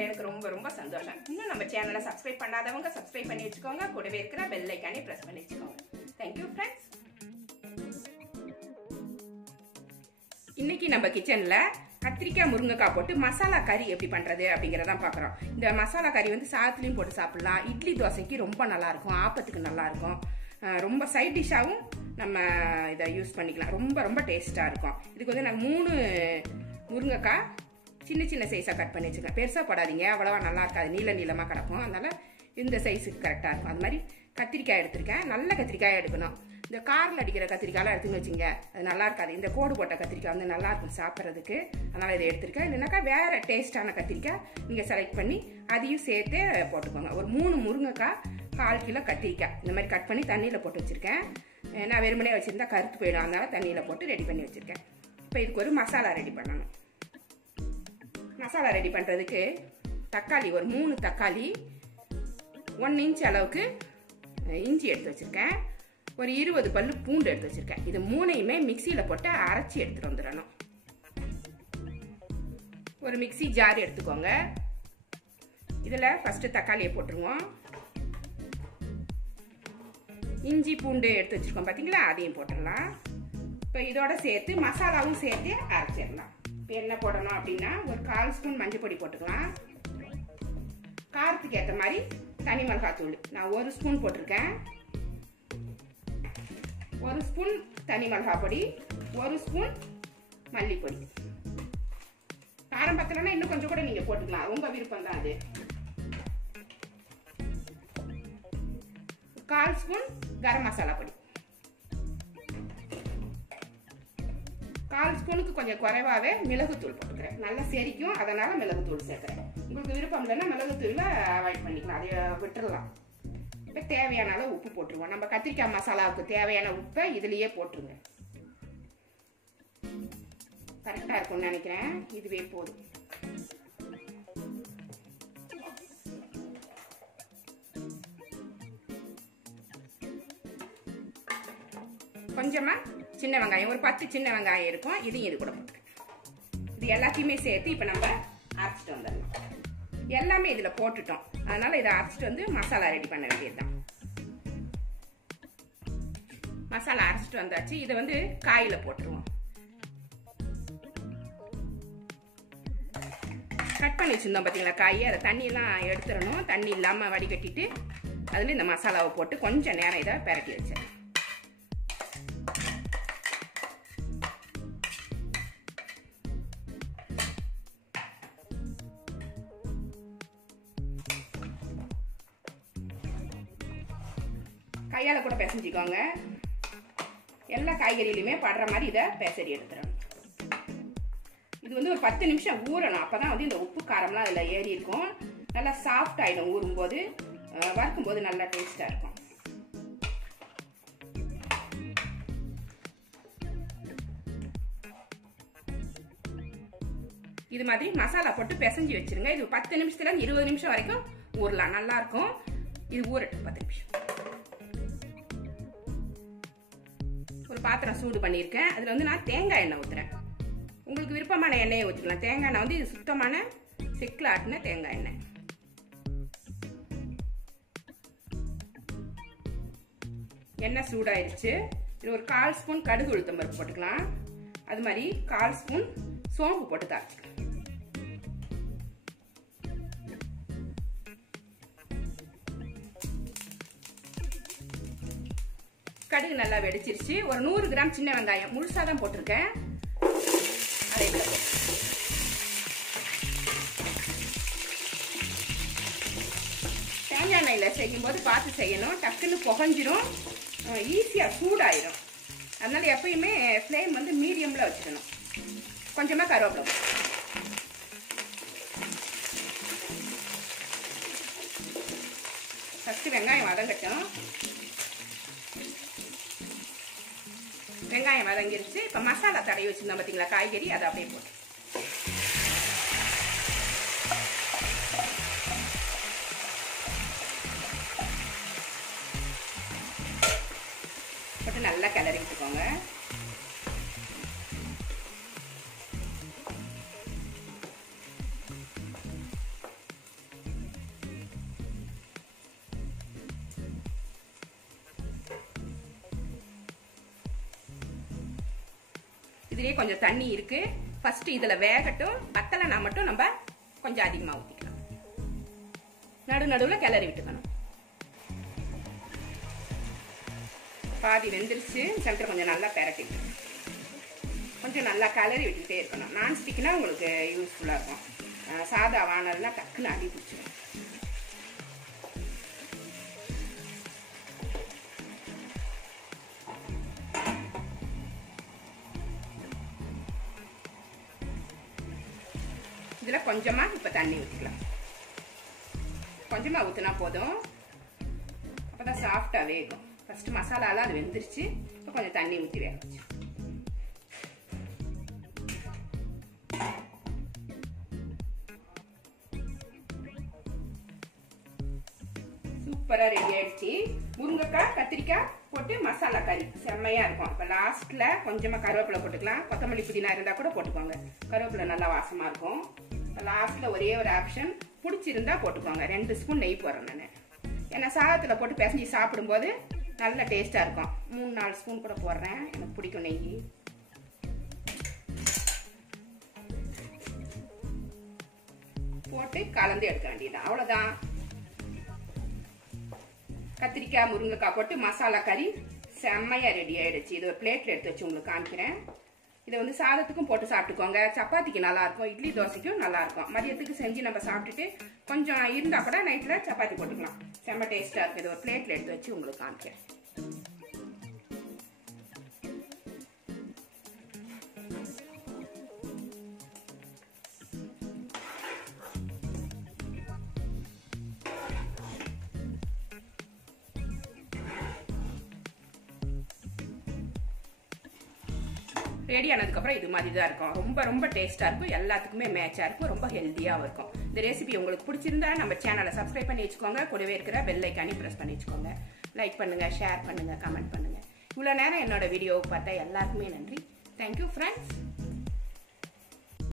பார்த்ததுல எனக்கு ரொம்ப ரொம்ப சந்தோஷம். இன்னும் நம்ம சேனலை சப்ஸ்கிரைப் பண்ணாதவங்க சப்ஸ்கிரைப் பண்ணி வச்சுக்கோங்க. கூடவே இருக்கிற பெல் ஐக்கானே ப்ரெஸ் பண்ணி வச்சுக்கோங்க. Thank you friends. இன்னைக்கு நம்ம கிச்சன்ல கத்திரிக்காய் முருங்கைக்காய் போட்டு மசாலா கறி எப்படி பண்றது அப்படிங்கறதான் பாக்குறோம். இந்த மசாலா கறி வந்து சாதத்துலயும் போட்டு சாப்பிடலாம். இட்லி தோசைக்கு ரொம்ப நல்லா இருக்கும், ஆப்பத்துக்கு நல்லா இருக்கும். ரொம்ப சைட் டிஷ்ஷாவும் நம்ம இதை யூஸ் பண்ணிக்கலாம். ரொம்ப ரொம்ப டேஸ்டா இருக்கும். இதுக்கு வந்து நான் 3 முருங்கைக்காய் சின்ன சின்ன சைஸா கட் பண்ணி வச்சுக்கேன். பெருசா போடாதீங்க, அவ்வளவா நல்லா இருக்காது, நீள நீளமா கிடக்கும். அதனால இந்த சைஸுக்கு கரெக்டா இருக்கும். அது மாதிரி கத்திரிக்காய் எடுத்திருக்கேன். நல்ல கத்திரிக்காய் எடுக்கணும். இந்த காரில் அடிக்கிற கத்திரிக்காயெல்லாம் எடுத்துன்னு வச்சுங்க, அது நல்லா இருக்காது. இந்த கோடு போட்ட கத்திரிக்காய் வந்து நல்லா இருக்கும் சாப்பிட்றதுக்கு. அதனால இதை எடுத்திருக்கேன். இல்லைனாக்கா வேற டேஸ்டான கத்திரிக்காய் நீங்க செலக்ட் பண்ணி அதையும் சேர்த்து போட்டுக்கோங்க. ஒரு 3 முருங்கைக்காய், 1/4 கிலோ கத்திரிக்காய் இந்த மாதிரி கட் பண்ணி தண்ணியில் போட்டு வச்சிருக்கேன். நான் வெறுமனே வச்சிருந்தா கருத்து போயிடும், அதனால தண்ணியில் போட்டு ரெடி பண்ணி வச்சிருக்கேன். இப்போ இதுக்கு ஒரு மசாலா ரெடி பண்ணணும். மசாலா ரெடி பண்றதுக்கு தக்காளி ஒரு 3 தக்காளி, 1 இன்ச் அளவுக்கு இஞ்சி எடுத்து வச்சிருக்கேன். ஒரு 20 பல்லு பூண்டு எடுத்து வச்சிருக்கேன். இது 3ஐயுமே மிக்சியில போட்டு அரைச்சி எடுத்துட்டு வந்துடணும். ஒரு மிக்சி ஜார் எடுத்துக்கோங்க. இதுல ஃபர்ஸ்ட் தக்காளியை போட்டுருவோம். இஞ்சி பூண்டு எடுத்து வச்சிருக்கோம் பாத்தீங்களா, அதையும் போட்டுடலாம். இப்போ இதோட சேர்த்து மசாலாவும் சேர்த்து அரைச்சிடலாம். இப்போ என்ன போடணும் அப்படின்னா, ஒரு 1/4 ஸ்பூன் மஞ்சள் பொடி போட்டுக்கலாம். காரத்துக்கு ஏற்ற மாதிரி தனி மிளகாத்தூள் நான் 1 ஸ்பூன் போட்டிருக்கேன். 1 ஸ்பூன் தனி மிளகாய் பொடி, 1 ஸ்பூன் மல்லிப்பொடி. காரம் பத்தலைன்னா இன்னும் கொஞ்சம் கூட நீங்க போட்டுக்கலாம், உங்க விருப்பம் தான் அது. 1/4 ஸ்பூன் கரம் மசாலா பொடி. 1/4 ஸ்பூனுக்கு கொஞ்சம் குறைவாவே மிளகுத்தூள் போட்டுக்கிறேன். நல்லா செரிக்கும், அதனால மிளகுத்தூள் சேர்க்கிறேன். உங்களுக்கு விருப்பம் இல்லைன்னா மிளகுத்தூளை அவாய்ட் பண்ணிக்கலாம், அதை விட்டுடலாம். இப்போ தேவையான அளவு உப்பு போட்டுருவோம். நம்ம கத்திரிக்காய் மசாலாவுக்கு தேவையான உப்பை இதுலயே போட்டுருங்க. கரெக்டா இருக்கும்னு நினைக்கிறேன். இதுவே போதும். கொஞ்சமா சின்ன வெங்காயம், ஒரு 10 சின்ன வெங்காயம் இருக்கும், இதையும் இது கூட போட்டுருக்கேன். இது எல்லாத்தையுமே சேர்த்து இப்போ நம்ம அரைச்சிட்டு வந்துடலாம். எல்லாமே இதுல போட்டுட்டோம், அதனால இதை அரைச்சிட்டு வந்து மசாலா ரெடி பண்ண வேண்டியதுதான். மசாலா அரைச்சிட்டு வந்தாச்சு. இதை வந்து காயில போட்டுருவோம். கட் பண்ணி வச்சிருந்தோம் பாத்தீங்களா காயை, அதை தண்ணியெல்லாம் எடுத்துடணும். தண்ணி இல்லாம வடிகட்டிட்டு அதுல இந்த மசாலாவை போட்டு கொஞ்சம் நேரம் இதை பெரட்டி வச்சேன். கையால கூட பிசைஞ்சிக்கோங்க. எல்லா காய்கறியிலுமே படுற மாதிரி இதை பிசறி எடுத்துடணும். இது வந்து ஒரு 10 நிமிஷம் ஊறணும். அப்பதான் வந்து இந்த உப்பு காரம்லாம் அதுல ஏறி இருக்கும். நல்லா சாஃப்ட் ஆயிடும். ஊறும் போது வறுக்கும் போது நல்லா டேஸ்டா இருக்கும். இது மாதிரி மசாலா போட்டு பிசைஞ்சு வச்சிருங்க. இது 10 நிமிஷத்துல 20 நிமிஷம் வரைக்கும் ஊறலாம், நல்லா இருக்கும். இது ஊறட்டும் 10 நிமிஷம். ஒரு பாத்திரம் சூடு பண்ணியிருக்கேன். அதுல வந்து நான் தேங்காய் எண்ணெய் ஊத்துறேன். உங்களுக்கு விருப்பமான எண்ணெயை ஊற்றிக்கலாம். தேங்காய் எண்ணெய் வந்து இது சுத்தமான செக்கில் ஆட்டின தேங்காய் எண்ணெய். எண்ணெய் சூடாயிருச்சு. இது ஒரு 1/4 ஸ்பூன் கடுகு உளுத்தம் பருப்பு போட்டுக்கலாம். அது மாதிரி 1/4 ஸ்பூன் சோம்பு போட்டு தாளிச்சுக்கலாம். கடுகு நல்லா வெடிச்சிருச்சு. ஒரு 100 கிராம் சின்ன வெங்காயம் முழுசா தான் போட்டிருக்கேன். அதை தேங்காய் எண்ணெயில செய்யும் போது பார்த்து செய்யணும். டக்குன்னு புகஞ்சிரும், ஈஸியா சூடாயிரும். அதனால எப்பயுமே ஃப்ளேம் வந்து மீடியம்ல வச்சுக்கணும். கொஞ்சமா கருவேப்பிலை. ஃபர்ஸ்ட் வெங்காயம் வதங்கட்டும். வெங்காயம் வதங்கிருச்சு. இப்ப மசாலா தடவி வச்சிருந்தோம் பாத்தீங்களா காய்கறி, அதை அப்படியே போட்டு நல்லா கிளறி விட்டுக்கோங்க. இதுலயே கொஞ்சம் தண்ணி இருக்கு. ஃபர்ஸ்ட் இதுல வேகட்டும். வத்தலைனா மட்டும் நம்ம கொஞ்சம் அதிகமா ஊத்திக்கலாம். நடுவுல கிளறி விட்டுக்கணும். பாதி வெந்துருச்சு. சென்டர் கொஞ்சம் நல்லா பெரட்டிக்கணும். கொஞ்சம் நல்லா கிளறி விட்டுக்கிட்டே இருக்கணும். நான்ஸ்டிக்னா உங்களுக்கு யூஸ்ஃபுல்லா இருக்கும். சாதா வானல்னா டக்குன்னு அடி பிடிச்சிடும். இதுல கொஞ்சமா இப்ப தண்ணி ஊத்திக்கலாம். கொஞ்சமா ஊத்தினா போதும். அப்பதான் சாஃப்டா வேகும். ஃபர்ஸ்ட் மசாலாலாம் அது வெந்துருச்சு. இப்போ கொஞ்சம் தண்ணி ஊத்தி வேக வச்சு சூப்பரா ரெடி ஆயிடுச்சு. முருங்கைக்காய் கத்திரிக்காய் போட்டு மசாலா கறி செம்மையா இருக்கும். இப்ப லாஸ்ட்ல கொஞ்சமா கருவேப்பிலை போட்டுக்கலாம். கொத்தமல்லி புதினா இருந்தா கூட போட்டுக்கோங்க. கருவேப்பிலை நல்லா வாசமா இருக்கும். லாஸ்ட்ல ஒரே ஒரு ஆப்ஷன், பிடிச்சிருந்தா போட்டுக்கோங்க. 2 ஸ்பூன் நெய் போடுறேன் நான். ஏன்னா சாதத்துல போட்டு பிசைஞ்சு சாப்பிடும்போது நல்ல டேஸ்டா இருக்கும். 3-4 ஸ்பூன் கூட போடுறேன். எனக்கு பிடிக்கும் நெய். போட்டு கலந்து எடுக்க வேண்டியது அவ்வளவுதான். கத்திரிக்காய் முருங்கைக்காய் போட்டு மசாலா கறி செம்மையா ரெடி ஆயிடுச்சு. இது ஒரு பிளேட்ல எடுத்து வச்சு உங்களுக்கு காமிக்கிறேன். இதை வந்து சாதத்துக்கும் போட்டு சாப்பிட்டுக்கோங்க. சப்பாத்திக்கு நல்லா இருக்கும். இட்லி தோசைக்கும் நல்லா இருக்கும். மதியத்துக்கு செஞ்சு நம்ம சாப்பிட்டுட்டு கொஞ்சம் இருந்தா கூட நைட்ல சப்பாத்தி போட்டுக்கலாம். செம்ம டேஸ்டா இருக்கு. இது ஒரு பிளேட்ல எடுத்து வச்சு உங்களுக்கு காமிக்கிறேன். ரெடி ஆனதுக்கப்புறம் இது மாதிரி தான் இருக்கும். ரொம்ப ரொம்ப டேஸ்டா இருக்கும். எல்லாத்துக்குமே மேட்சா இருக்கும். ரொம்ப ஹெல்த்தியாகவும் இருக்கும். இந்த ரெசிபி உங்களுக்கு பிடிச்சிருந்தா நம்ம சேனலை சப்ஸ்கிரைப் பண்ணி வச்சுக்கோங்க. கூடவே இருக்கிற பெல் ஐக்கானி பிரஸ் பண்ணி வச்சுக்கோங்க. லைக் பண்ணுங்க, ஷேர் பண்ணுங்க, கமெண்ட் பண்ணுங்க. இவ்வளவு நேரம் என்னோட வீடியோவை பார்த்தா எல்லாருக்குமே நன்றி. Thank you friends.